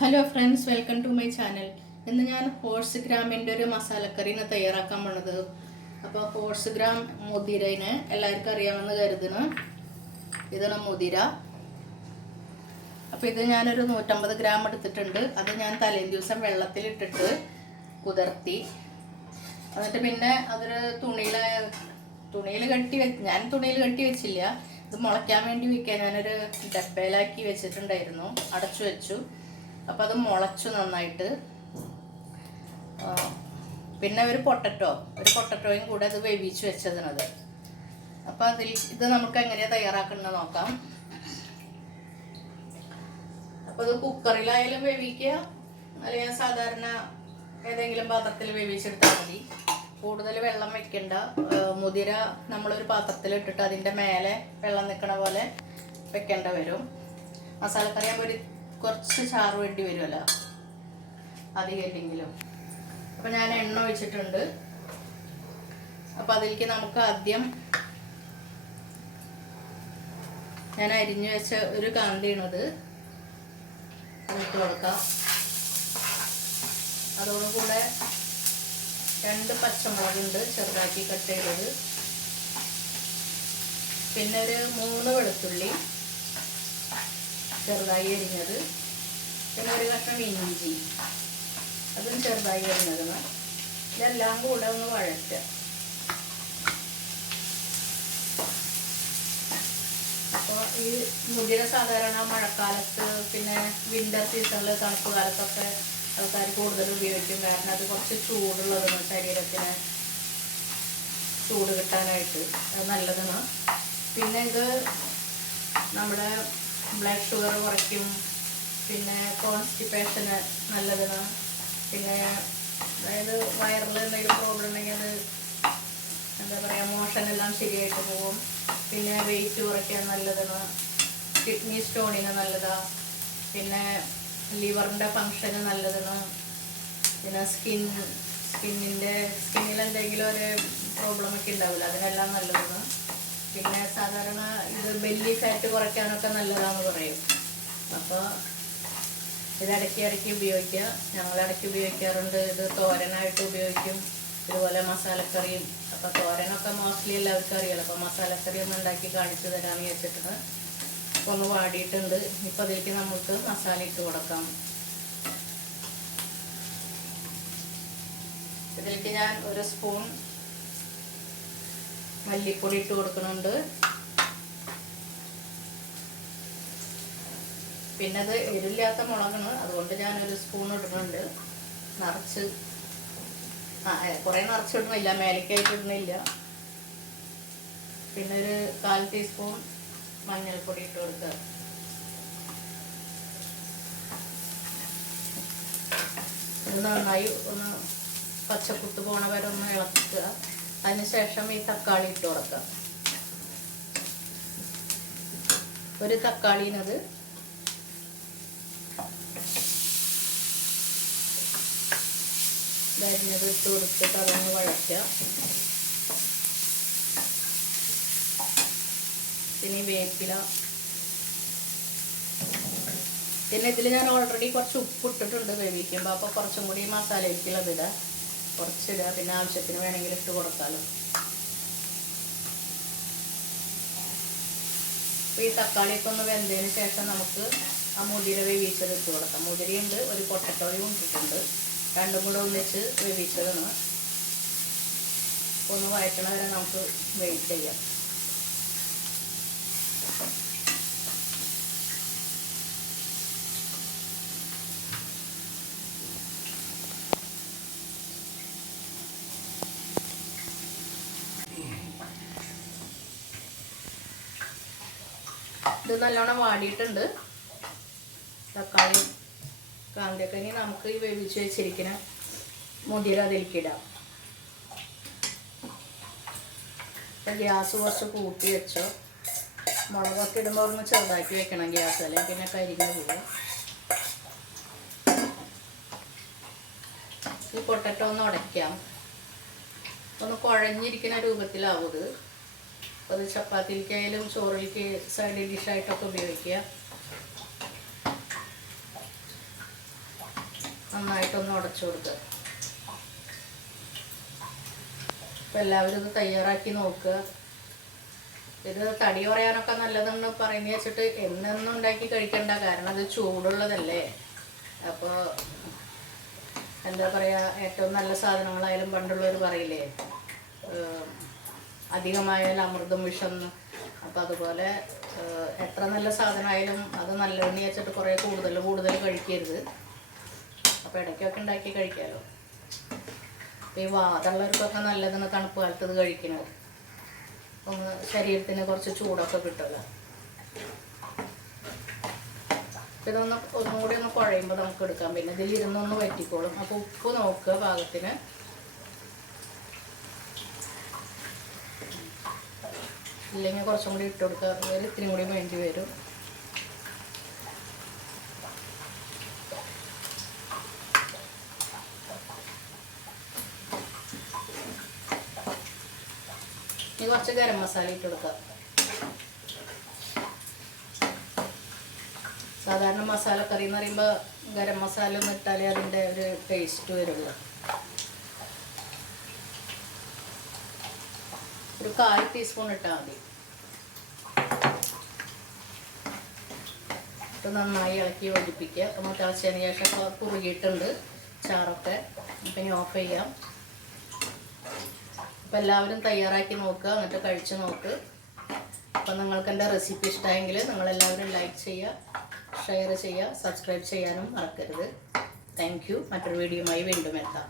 Hello friends, welcome to my channel. ഇന്ന് ഞാൻ horse ഗ്രാമിൻ്റെ ഒരു മസാലക്കറിന് തയ്യാറാക്കാൻ പോണത്. അപ്പോൾ ഹോഴ്സ് ഗ്രാം മുതിരനെ എല്ലാവർക്കും അറിയാമെന്ന് കരുതുന്നു. ഇതാണ് മുതിര. അപ്പോൾ ഇത് ഞാനൊരു 150 ഗ്രാം എടുത്തിട്ടുണ്ട്. അത് ഞാൻ തലേ ദിവസം വെള്ളത്തിലിട്ടിട്ട് കുതിർത്തി, എന്നിട്ട് പിന്നെ അതൊരു തുണിയിൽ കെട്ടി ഞാൻ തുണിയിൽ കെട്ടി വെച്ചില്ല. ഇത് മുളയ്ക്കാൻ വേണ്ടി വയ്ക്കാൻ ഞാനൊരു ഡപ്പയിലാക്കി വെച്ചിട്ടുണ്ടായിരുന്നു, അടച്ചു വെച്ചു. അപ്പോൾ അത് മുളച്ചു നന്നായിട്ട്. പിന്നെ ഒരു പൊട്ടറ്റോയും കൂടെ അത് വേവിച്ച് വെച്ചതിനത്. അപ്പോൾ ഇത് നമുക്ക് എങ്ങനെയാണ് തയ്യാറാക്കുന്നത് നോക്കാം. അപ്പോൾ ഇത് കുക്കറിലായാലും വേവിക്കുക, അല്ലെങ്കിൽ സാധാരണ ഏതെങ്കിലും പാത്രത്തിൽ വേവിച്ചെടുത്താൽ മതി. കൂടുതൽ വെള്ളം വെക്കണ്ട. മുതിര നമ്മളൊരു പാത്രത്തിലിട്ടിട്ട് അതിൻ്റെ മേലെ വെള്ളം നിൽക്കണ പോലെ വെക്കേണ്ട വരും. മസാലക്കറി ആകുമ്പോൾ കുറച്ച് ചാറ് വേണ്ടി വരുമല്ലോ, അധികമില്ലെങ്കിലും. അപ്പോൾ ഞാൻ എണ്ണ ഒഴിച്ചിട്ടുണ്ട്. അപ്പോൾ അതിലേക്ക് നമുക്ക് ആദ്യം ഞാൻ അരിഞ്ഞു വെച്ച ഒരു കാന്തിയാണത് ഇട്ട് കൊടുക്കാം. അതോടുകൂടെ 2 പച്ചമുളകുണ്ട് ചെറുതാക്കി കട്ട് ചെയ്തത്, പിന്നെ ഒരു 3 വെളുത്തുള്ളി ചെറുതായി അരിഞ്ഞത്, പിന്നെ ഒരു കഷ്ണം ഇഞ്ചി അതും ചെറുതായി അരിഞ്ഞതാണ്. ഇതെല്ലാം കൂടെ ഒന്ന് വഴറ്റുക. അപ്പോൾ ഈ മുതിര സാധാരണ മഴക്കാലത്ത്, പിന്നെ വിൻ്റർ സീസണിൽ, തണുപ്പ് കാലത്തൊക്കെ ആൾക്കാർ കൂടുതൽ ഉപയോഗിക്കും. കാരണം അത് കുറച്ച് ചൂടുള്ളതാണ്, ശരീരത്തിന് ചൂട് കിട്ടാനായിട്ട് അത് നല്ലതാണ്. പിന്നെ ഇത് നമ്മുടെ ബ്ലഡ് ഷുഗർ കുറയ്ക്കും, പിന്നെ കോൺസ്റ്റിപ്പേഷന് നല്ലതാണ്. പിന്നെ അതായത് വയറിൽ എന്തെങ്കിലും പ്രോബ്ലം ഉണ്ടെങ്കിൽ അത് എന്താ പറയുക, മോഷനെല്ലാം ശരിയായിട്ട് പോകും. പിന്നെ വെയിറ്റ് കുറയ്ക്കാൻ നല്ലതാണ്. കിഡ്നി സ്റ്റോണിന് നല്ലതാണ്. പിന്നെ ലിവറിൻ്റെ ഫങ്ഷന് നല്ലതാണ്. പിന്നെ സ്കിന്നിൽ എന്തെങ്കിലും ഒരു പ്രോബ്ലമൊക്കെ ഉണ്ടാവില്ല, അതിനെല്ലാം നല്ലതാണ്. പിന്നെ സാധാരണ ഇത് ബെല്ലി ഫാറ്റ് കുറയ്ക്കാനൊക്കെ നല്ലതാണെന്ന് പറയും. അപ്പോൾ ഇത് ഇടയ്ക്ക് ഉപയോഗിക്കുക. ഞങ്ങൾ ഇടയ്ക്ക് ഉപയോഗിക്കാറുണ്ട്. ഇത് തോരനായിട്ട് ഉപയോഗിക്കും, ഇതുപോലെ മസാലക്കറിയും. അപ്പോൾ തോരനൊക്കെ മോസ്റ്റ്ലി എല്ലാവർക്കും അറിയാലോ. അപ്പോൾ മസാലക്കറി ഒന്ന് ഉണ്ടാക്കി കാണിച്ചു തരാമെന്ന് വെച്ചിട്ട് ഒന്ന് വാടിയിട്ടുണ്ട്. ഇപ്പോൾ അതിലേക്ക് നമുക്ക് മസാല ഇട്ട് കൊടുക്കാം. ഇതിലേക്ക് ഞാൻ 1 സ്പൂൺ മല്ലിപ്പൊടി ഇട്ട് കൊടുക്കുന്നുണ്ട്. പിന്നെ അത് എരില്ലാത്ത മുളകാണ്, അതുകൊണ്ട് ഞാൻ 1 സ്പൂൺ ഇടുന്നുണ്ട്. കുറേ നിറച്ചിടണില്ല, മേലേക്കായിട്ട് ഇടുന്നില്ല. പിന്നെ ഒരു 1/4 ടീസ്പൂൺ മഞ്ഞൾപ്പൊടി ഇട്ട് കൊടുക്കുക. ഇത് നന്നായി ഒന്ന് പച്ചക്കുത്ത് പോണ വരെ ഒന്ന് ഇളക്കുക. അതിനുശേഷം ഈ തക്കാളി ഇട്ട് കൊടുക്കുക. ഒരു തക്കാളിനത് അരിഞ്ഞത് ഇട്ട് കൊടുത്തിട്ട് അതൊന്ന് വഴറ്റുക. പിന്നെ വേപ്പില. പിന്നെ ഇതിൽ ഞാൻ ഓൾറെഡി കുറച്ച് ഉപ്പ് ഇട്ടിട്ടുണ്ട് വേവിക്കുമ്പോൾ. അപ്പോൾ കുറച്ചും കൂടി മസാലയ്ക്കുള്ളത് ഇടുക, കുറച്ചിടുക. പിന്നെ ആവശ്യത്തിന് വേണമെങ്കിൽ ഇട്ട് കൊടുക്കാമല്ലോ. അപ്പോൾ ഈ തക്കാളിയൊക്കെ ഒന്ന് വെന്തതിന് ശേഷം നമുക്ക് ആ മുതിര വേവിച്ചത് ഇട്ട് കൊടുക്കാം. മുതിരയുണ്ട്, ഒരു പൊട്ടറ്റോയും ഇട്ടിട്ടുണ്ട്. രണ്ടും കൂടെ ഒന്നിച്ച് വേവിച്ചതാണ്. ഒന്ന് വഴറ്റണ വരെ നമുക്ക് വെയിറ്റ് ചെയ്യാം. ഇത് നല്ലോണം വാടിയിട്ടുണ്ട്. തക്കാളി കാന്തിയൊക്കെ ഇനി നമുക്ക് ഈ വേവിച്ച് വെച്ചിരിക്കുന്ന മുതിര അതിലേക്ക് ഇടാം. ഇപ്പം ഗ്യാസ് കുറച്ച് കൂട്ടി വെച്ചോ. മുളകൊക്കെ ഇടുമ്പോൾ ഒന്ന് ചെറുതാക്കി വെക്കണം ഗ്യാസ്, അല്ലെങ്കിൽ പിന്നെ കരിഞ്ഞ് പോകും. ഈ പൊട്ടറ്റോ ഒന്ന് ഉടയ്ക്കാം. ഒന്ന് കുഴഞ്ഞിരിക്കുന്ന രൂപത്തിലാവും ഇത്. അപ്പോൾ അത് ചപ്പാത്തിക്കായാലും ചോറിലേക്ക് സൈഡ് ഡിഷായിട്ടൊക്കെ ഉപയോഗിക്കുക. നന്നായിട്ടൊന്ന് ഉടച്ചു കൊടുക്കുക. അപ്പോൾ എല്ലാവരും ഇത് തയ്യാറാക്കി നോക്കുക. ഇത് തടി കുറയാനൊക്കെ നല്ലതെന്ന് പറയുന്നത് വെച്ചിട്ട് എന്നൊന്നും ഉണ്ടാക്കി കഴിക്കണ്ട, കാരണം അത് ചൂടുള്ളതല്ലേ. അപ്പോൾ എന്താ പറയുക, ഏറ്റവും നല്ല സാധനങ്ങളായാലും പണ്ടുള്ളവർ പറയില്ലേ, അധികമായാലും അമൃതം വിഷം. അപ്പം അതുപോലെ എത്ര നല്ല സാധനമായാലും അത് നല്ലതെന്ന് വെച്ചിട്ട് കുറേ കൂടുതൽ കഴിക്കരുത്. അപ്പോൾ ഇടയ്ക്കൊക്കെ ഉണ്ടാക്കി കഴിക്കാമല്ലോ. ഈ വാദമുള്ളവർക്കൊക്കെ നല്ലതെന്ന് തണുപ്പ് കാലത്ത് ഇത് കഴിക്കുന്നത്. ഒന്ന് ശരീരത്തിന് കുറച്ച് ചൂടൊക്കെ കിട്ടുമല്ലോ. ഇതൊന്ന് ഒന്നുകൂടി ഒന്ന് കുഴയുമ്പോൾ നമുക്ക് എടുക്കാം. പിന്നെ ഇതിലിരുന്നൊന്ന് വറ്റിക്കോളും. അപ്പോൾ ഉപ്പ് നോക്കുക പാകത്തിന്. ഇല്ലെങ്കിൽ കുറച്ചും കൂടി ഇട്ട് കൊടുക്കുക, ഇത്തിരി കൂടി വേണ്ടി വരും. ഇനി കുറച്ച് ഗരം മസാല ഇട്ട് കൊടുക്കുക. സാധാരണ മസാലക്കറി എന്ന് പറയുമ്പോൾ ഗരം മസാല ഒന്നും ഇട്ടാലേ അതിൻ്റെ ഒരു ടേസ്റ്റ് വരുള്ളൂ. ഒരു 1/4 ടീസ്പൂൺ ഇട്ടാൽ മതി. ഇത് നന്നായി ഇളക്കി യോജിപ്പിക്കുക. നമ്മൾ തിളച്ചതിന് ശേഷം കുറുകിയിട്ടുണ്ട് ചാറൊക്കെ. അപ്പം ഇനി ഓഫ് ചെയ്യാം. അപ്പോൾ എല്ലാവരും തയ്യാറാക്കി നോക്കുക, എന്നിട്ട് കഴിച്ച് നോക്ക്. അപ്പം നിങ്ങൾക്ക് എൻ്റെ റെസിപ്പി ഇഷ്ടമായെങ്കിൽ നിങ്ങളെല്ലാവരും ലൈക്ക് ചെയ്യുക, ഷെയർ ചെയ്യുക, സബ്സ്ക്രൈബ് ചെയ്യാനും മറക്കരുത്. Thank you. മറ്റൊരു വീഡിയോയുമായി വീണ്ടും എത്താം.